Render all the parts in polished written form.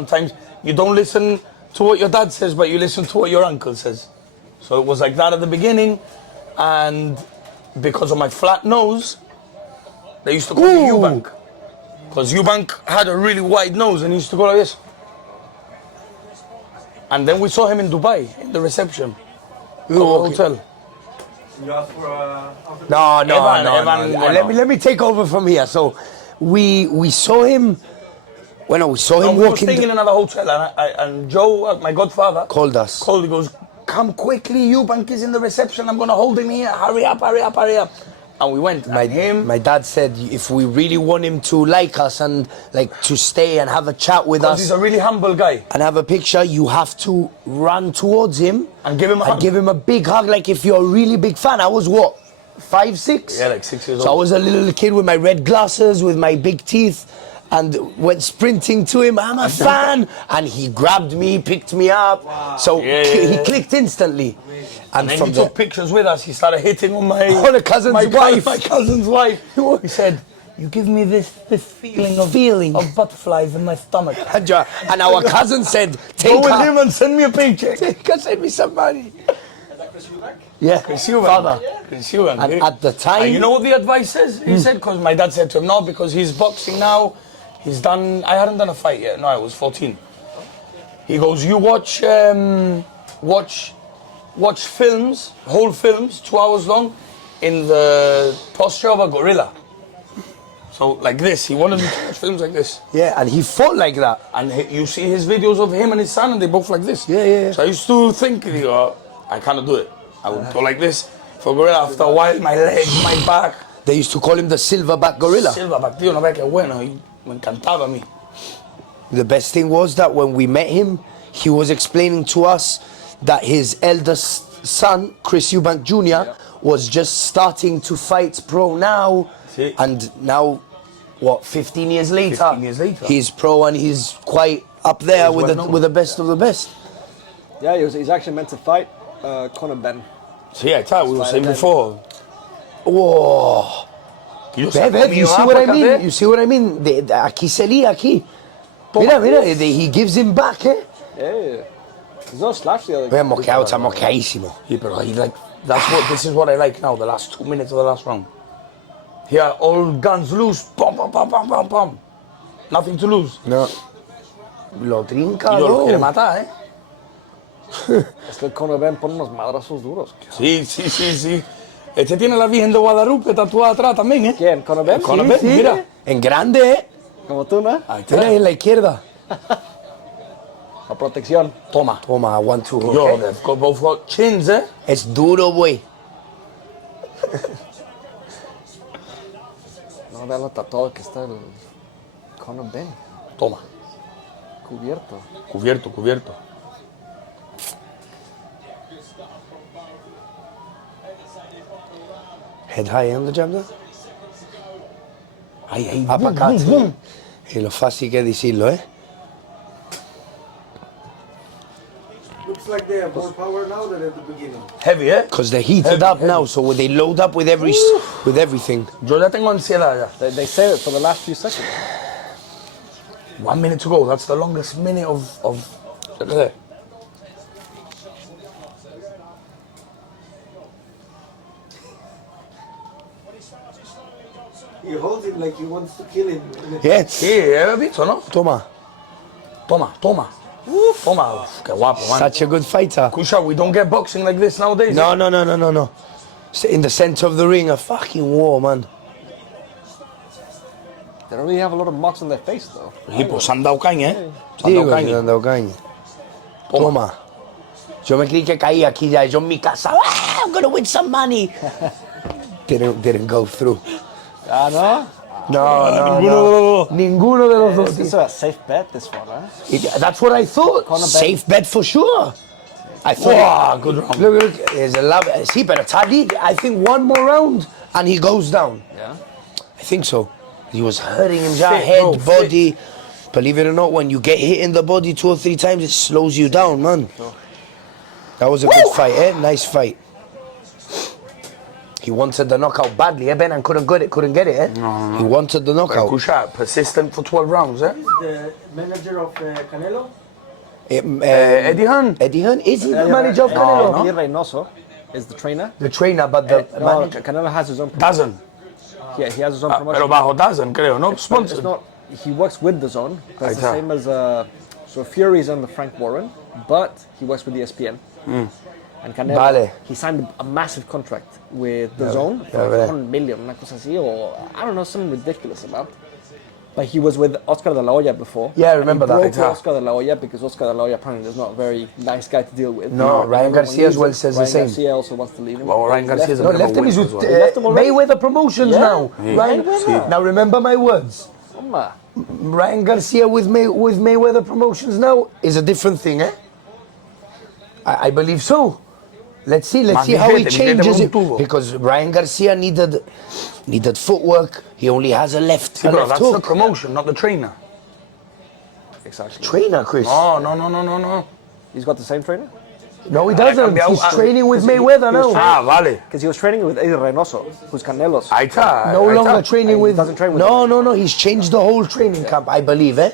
Sometimes you don't listen to what your dad says, but you listen to what your uncle says. So it was like that at the beginning, and because of my flat nose, they used to call me Eubank. Because Eubank had a really wide nose and he used to go like this. And then we saw him in Dubai, in the reception of the hotel. You asked for No. Evan, Let me take over from here. So we saw him. When we saw him we were walking, staying in another hotel, and Joe, my godfather, called us. He goes, "Come quickly, Eubank is in the reception. I'm gonna hold him here. Hurry up!" And we went. My dad said if we really want him to like us and like to stay and have a chat with us, he's a really humble guy, and have a picture, you have to run towards him and give him a hug. Give him a big hug. Like if you're a really big fan. I was what, 5, 6? Yeah, like 6 years old. So I was a little kid with my red glasses, with my big teeth, and went sprinting to him. I'm a fan, and he grabbed me, picked me up. Wow. So he clicked instantly. And then he took pictures with us. He started hitting on my cousin's wife. My cousin's wife. He said, "You give me this feeling of butterflies in my stomach." And our cousin said, "Go with him and send me a paycheck. Send me some money." Is that Chris Eubank? Yeah, Chris Eubank. Father. Chris Eubank. And at the time, and you know what the advice is? He said, because my dad said to him, "No, because he's boxing now. He's done. I hadn't done a fight yet. No, I was 14." He goes, "You watch films, whole films, 2 hours long, in the posture of a gorilla." So like this, he wanted me to watch films like this. Yeah, and he fought like that. And you see his videos of him and his son, and they both like this. Yeah. So I used to think, I cannot do it. I would go like this for gorilla. After a while, my legs, my back. They used to call him the silverback gorilla. Silverback, tío, no ve que bueno. Me encantaba a mí. The best thing was that when we met him, he was explaining to us that his eldest son, Chris Eubank Jr., was just starting to fight pro now. Sí. And now, 15 years later? 15 years later. He's pro and he's quite up there with the best of the best. Yeah, he's actually meant to fight Conor Benn. See, I thought we were saying before. Whoa. You see what I mean? You see what I mean? Aquí se lía, aquí. Mira, he gives him back, eh? Yeah. There's no slash the other guy. Está moqueísimo. Yeah, but this is what I like now, the last 2 minutes of the last round. Here, all guns loose, pum, pum, pum, pum, pum, pum. Nothing to lose. No. Lo trinca, Y lo quiere matar, ¿eh? Es que Conor Benn pone unos madrazos duros. Sí. Este tiene la Virgen de Guadalupe tatuada atrás también, ¿eh? ¿Quién? ¿Conor Benn? Conor Benn, mira. En grande, ¿eh? Como tú, ¿no? Ahí está. Mira, en la izquierda. La protección. Toma. 1, 2, Yo, okay. they've both got chins, ¿eh? Es duro, güey. No, vean lo tatuado que está el Conor Benn. Toma. Cubierto. Head high on the jab there. Ahí. Uppercut. Y lo fácil que es decirlo, ¿eh? Looks like they have more power now than at the beginning. Heavy, ¿eh? Because they're heated up now, so when they load up with everything. Yo ya tengo ansiedad ya. They say it for the last few seconds. 1 minute to go. That's the longest minute of. He holds it like he wants to kill him. Yeah. Sí, he visto, ¿no? Toma. Toma. Uf, qué guapo, man. Such a good fighter. Kusha, we don't get boxing like this nowadays. No. In the center of the ring, a fucking war, man. They don't really have a lot of marks on their face, though. Sí, pues se han dado caña, ¿eh? Se han dado caña. han dado caña. Toma. Yo me creí que caía aquí ya, yo en mi casa. Ah, I'm gonna win some money. didn't go through. Ah, no? No. Ninguno de los dos. This is a safe bet, this one, huh? That's what I thought. Safe bet for sure. I thought. Wow, good round. Look, there's a love. Sí, pero está lead. I think one more round and he goes down. Yeah. I think so. He was hurting him, head, body. Believe it or not, when you get hit in the body 2 or 3 times, it slows you down, man. That was a good fight, eh? Nice fight. He wanted the knockout badly, Ben, and couldn't get it, eh? No. He wanted the knockout. Kusha, persistent for 12 rounds, eh? The manager of Canelo? Eddie Hearn. Eddie Hearn, is he the manager of Canelo? Eddie Reynoso is the trainer. The trainer, but the No, manager. Canelo has his own promotion. Doesn't. Yeah, he has his own Pero promotion. bajo doesn't, creo, no? It's Sponsored. not. He works with the Zone. That's the Ahí está. same as so Fury's under Frank Warren, but he works with ESPN. And Canelo, Vale. he signed a massive contract with the Zone for vale. 100 million, una cosa así, or I don't know, some ridiculous amount. But he was with Oscar de la Hoya before. Yeah, I remember and he that. broke Exactly. Oscar de la Hoya because Oscar de la Hoya apparently is not a very nice guy to deal with. No, Ryan Everyone Garcia as leaves well him. says the Ryan same. Garcia also wants to leave him. Well, Ryan He's left Garcia's him. No, never left him win is as with well. left him already? Mayweather Promotions Yeah. now. Right? Mayweather. Now remember my words. Hombre. Ryan Garcia with Mayweather Promotions now is a different thing, eh? I believe so. Let's see how he changes it. Because Ryan Garcia needed footwork. He only has a left Sí, pero left that's the hook. promotion, not the trainer. Exactly. Trainer, Chris. No. He's got the same trainer? No, he doesn't. cambiado. He's training with Mayweather now. Ah, vale. Because he was training with Eddie Reynoso, who's Canelo's. Ahí está. No ahí longer está. training He with. doesn't train with No. He's changed the whole training camp, I believe, eh?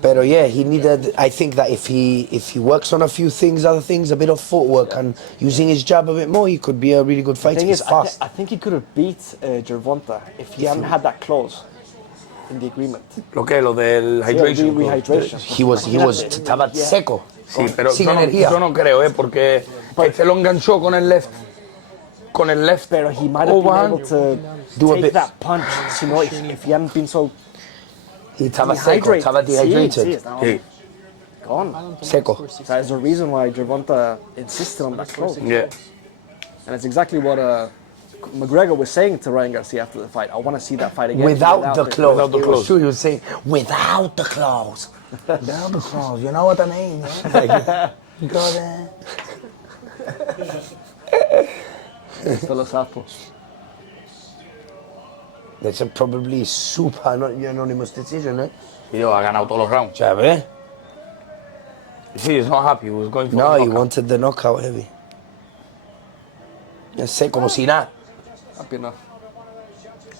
Pero yeah, he needed. I think that if he works on a few things, other things, a bit of footwork and using his jab a bit more, he could be a really good The fighter. thing He's is, fast. I think he could have beat Gervonta if he hadn't had that clause in the agreement. Lo del hydration. Rehydration. He was. Estaba Yeah. seco. Sí, pero sin yo energía. no creo, porque se lo enganchó con el left. Con el left. Pero he might have been overhand. able to Do a take bit. that punch, you know, if he hadn't been so He estaba seco. Estaba dehydrated. Sí, estaba Sí. gone. Seco. So there's a reason why Gervonta insisted on that clause. Yeah. And it's exactly what McGregor was saying to Ryan Garcia after the fight. I want to see that fight again. Without the it. clause. Without the It was clause. true. He was saying without the clause. Without the clause, you know what I mean? Yeah? Go there. Esto lo sapo. That's a probably super unanimous decision, eh? Y yo, ha ganado todos los rounds. Ya ves. Sí, he's not happy. He was going for No, the he knockout. wanted the knockout heavy. Ya sé, como si nada. Happy enough.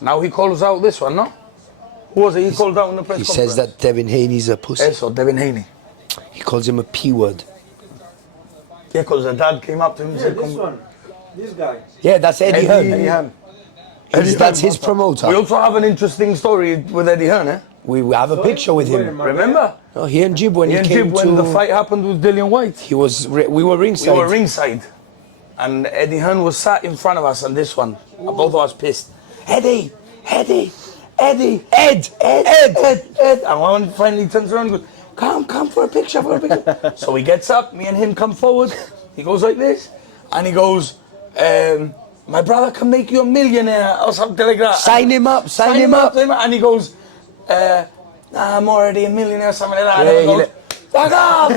Now he calls out this one, no? Who was it he called out in the press He conference? says that Devin Haney's a pussy. Eso, Devin Haney. He calls him a P word. Yeah, because the dad came up to him and Yeah, said, this one. This guy. Yeah, that's Eddie Eddie- Hearn. Hearn. That's his promoter. We also have an interesting story with Eddie Hearn, eh? We have a picture with him. Remember? No, he and Jib when He he and came Jib, to. when the fight happened with Dillian White. We were We ringside. were ringside. And Eddie Hearn was sat in front of us and this one. And both of us pissed. Eddie! Ed! And one finally turns around and goes, come for a picture, So he gets up, me and him come forward. He goes like this. And he goes, my brother can make you a millionaire or something like that. Sign him up. And he goes, nah, I'm already a millionaire, something like that. Yeah, and he he goes, fuck off!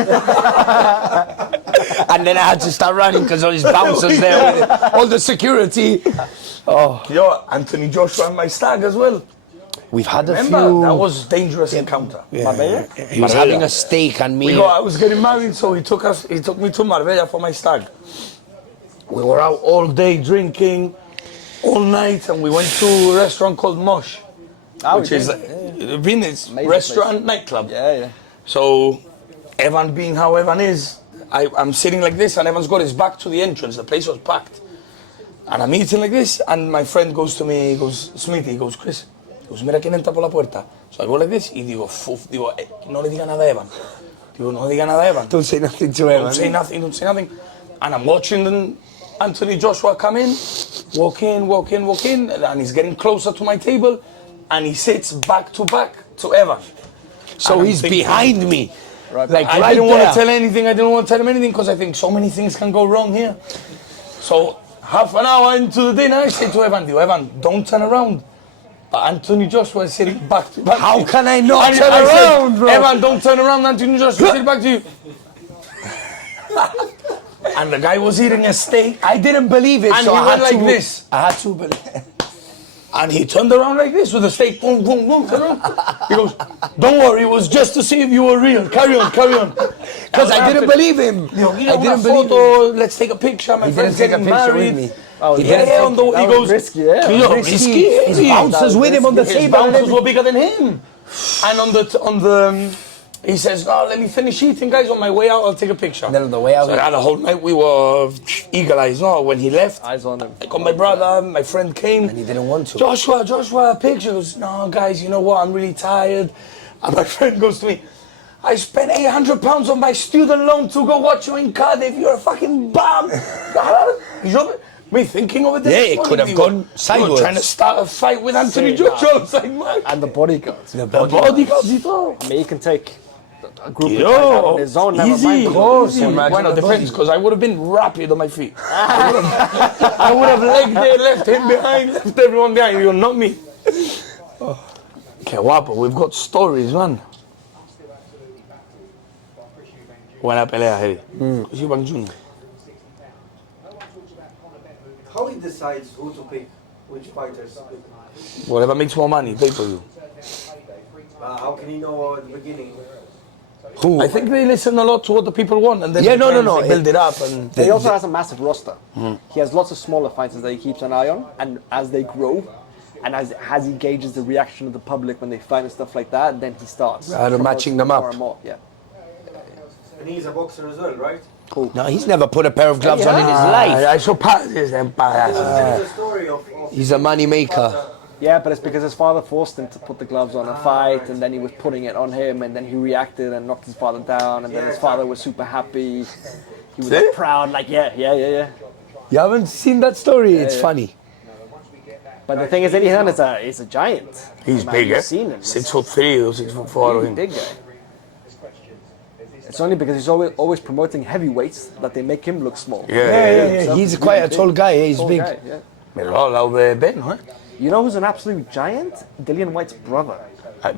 And then I had to start running because all his bouncers there, all the security. Oh, Yo, Anthony Joshua and my stag as well. we've had a Remember, few. that was dangerous encounter. Marbella? He was having a steak and me. I was getting married, so he took me to Marbella for my stag. We were out all day drinking, all night, and we went to a restaurant called Mosh, which is Venice restaurant nightclub. Yeah. So, Evan being how Evan is, I'm sitting like this, and Evan's got his back to the entrance. The place was packed, and I'm eating like this, and my friend goes to me, he goes, Smithy, he goes, Chris, he goes, mira quién entra por la puerta. So I go like this, y digo, no le diga nada a Evan. Digo, no le diga nada a Evan. Don't say nothing to Evan. Don't say nothing. And I'm watching Anthony Joshua come in, walk in, and he's getting closer to my table, and he sits back to Evan. So And I'm he's thinking, behind me. Right. Like I right didn't want there. to tell anything. I didn't want to tell him anything because I think so many things can go wrong here. So half an hour into the dinner, I say to Evan, don't turn around. But Anthony Joshua is sitting back to back. How can I not And turn I said, around, bro? Evan, don't turn around. Anthony Joshua, sit back to you. And the guy was eating a steak. I didn't believe it, And so he I went had like to. this. I had to believe. And he turned around like this with the steak. Boom, boom, boom. Turn around. He goes, don't worry, it was just to see if you were real. Carry on. Because I didn't believe him. I didn't believe him. Let's take a picture. My He friend's didn't take a getting picture married. with me. Oh, He yeah, didn't Yeah, take on the, that he was goes, risky, yeah. you know, risky. His risky. bouncers with him on the His table. and bouncers were everything. bigger than him. And on the, he says, no, let me finish eating, guys. On my way out, I'll take a picture. Then on the way out, So I had a whole night. We were eagle eyes. No, when he left, Eyes on him. I got my brother, my friend came. And he didn't want to. Joshua, a picture. He goes, no, guys, you know what? I'm really tired. And my friend goes to me, I spent £800 on my student loan to go watch you in Cardiff. You're a fucking bum. Me thinking of it. Yeah, it could have gone sideways. Trying to start a fight with Anthony Joshua. I was like, man. And the bodyguards. The bodyguards, y todo. I mean, he can take a group of Yo, guys out on his own. Never easy, mind. of course. Imagine Bueno, the depends, body. because I would have been rapid on my feet. I would have legged there, left him behind, left everyone behind. You're not me. Que guapo, we've got stories, man. Buena pelea, heavy. Chris Eubank Jr. How he decides who to pick, which fighters to pick? Whatever makes more money, pay for you. How can he know at the beginning? Who? I think they listen a lot to what the people want, and then Yeah, they no. build it up. And He also has a massive roster. He has lots of smaller fighters that he keeps an eye on, and as they grow, and as he gauges the reaction of the public when they fight and stuff like that, then he starts matching them more up. and more. Yeah. And he's a boxer as well, right? No, he's never put a pair of gloves on in his Ah, life. I saw passes and passes. There is a story of He's a money maker. Yeah, but it's because his father forced him to put the gloves on a fight, and then he was putting it on him, and then he reacted and knocked his father down, and then his father was super happy. He was like, proud, like, yeah. You haven't seen that story? It's yeah. funny. But the thing is, Eddie Hearn is a giant. He's Man, big, you've eh? seen him. 6'3" or 6'4" He's a him. big guy. It's only because he's always promoting heavyweights that they make him look small. Yeah. He's quite a tall guy. He's Tall big. guy, yeah. Pero al lado de Ben, ¿no? You know who's an absolute giant? Dillian White's brother.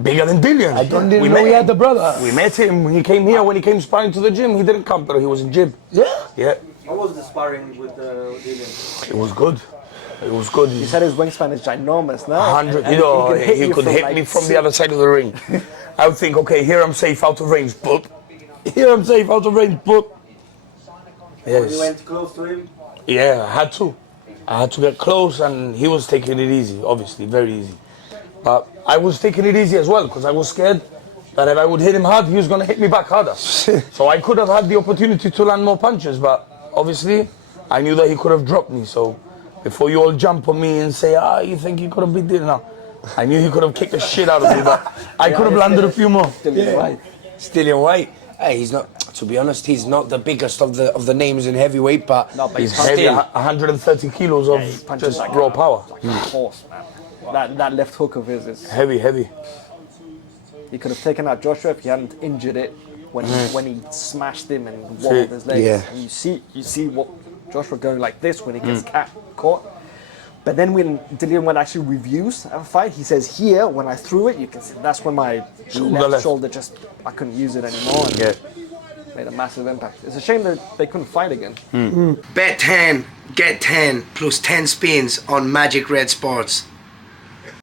Bigger than Dillian. I didn't know he had the brother. We met him. He came here when he came sparring to the gym. He didn't come, but he was in gym. Yeah. Yeah, how was the sparring with Dillian? it was good. It was good. He said his wingspan is ginormous now. 100, and you know, can he could from hit like me from the other side of the ring. I would think, okay, here I'm safe out of range, but here I'm safe out of range, but You yes, went close to him? yeah, I had to. I had to get close, and he was taking it easy, obviously, very easy. But I was taking it easy as well, because I was scared that if I would hit him hard, he was going to hit me back harder. So I could have had the opportunity to land more punches, but obviously, I knew that he could have dropped me. So before you all jump on me and say, you think he could have beat it? No. I knew he could have kicked the shit out of me, but I could have landed a few more. Dillian White. Still in white. Hey, he's not. To be honest, he's not the biggest of the names in heavyweight, but No, but He's he's heavy, still. 130 kilos of punches just like raw power. like a horse, man. That left hook of his is. Heavy. He could have taken out Joshua if he hadn't injured it when he smashed him and wobbled his legs. Yeah. And you see what Joshua going like this when he gets caught. But then when Dillian White actually reviews a fight, he says here when I threw it, you can see that's when my left shoulder just I couldn't use it anymore. And Yeah. made a massive impact. It's a shame that they couldn't fight again. Bet 10, get 10 plus 10 spins on Magic Red Sports.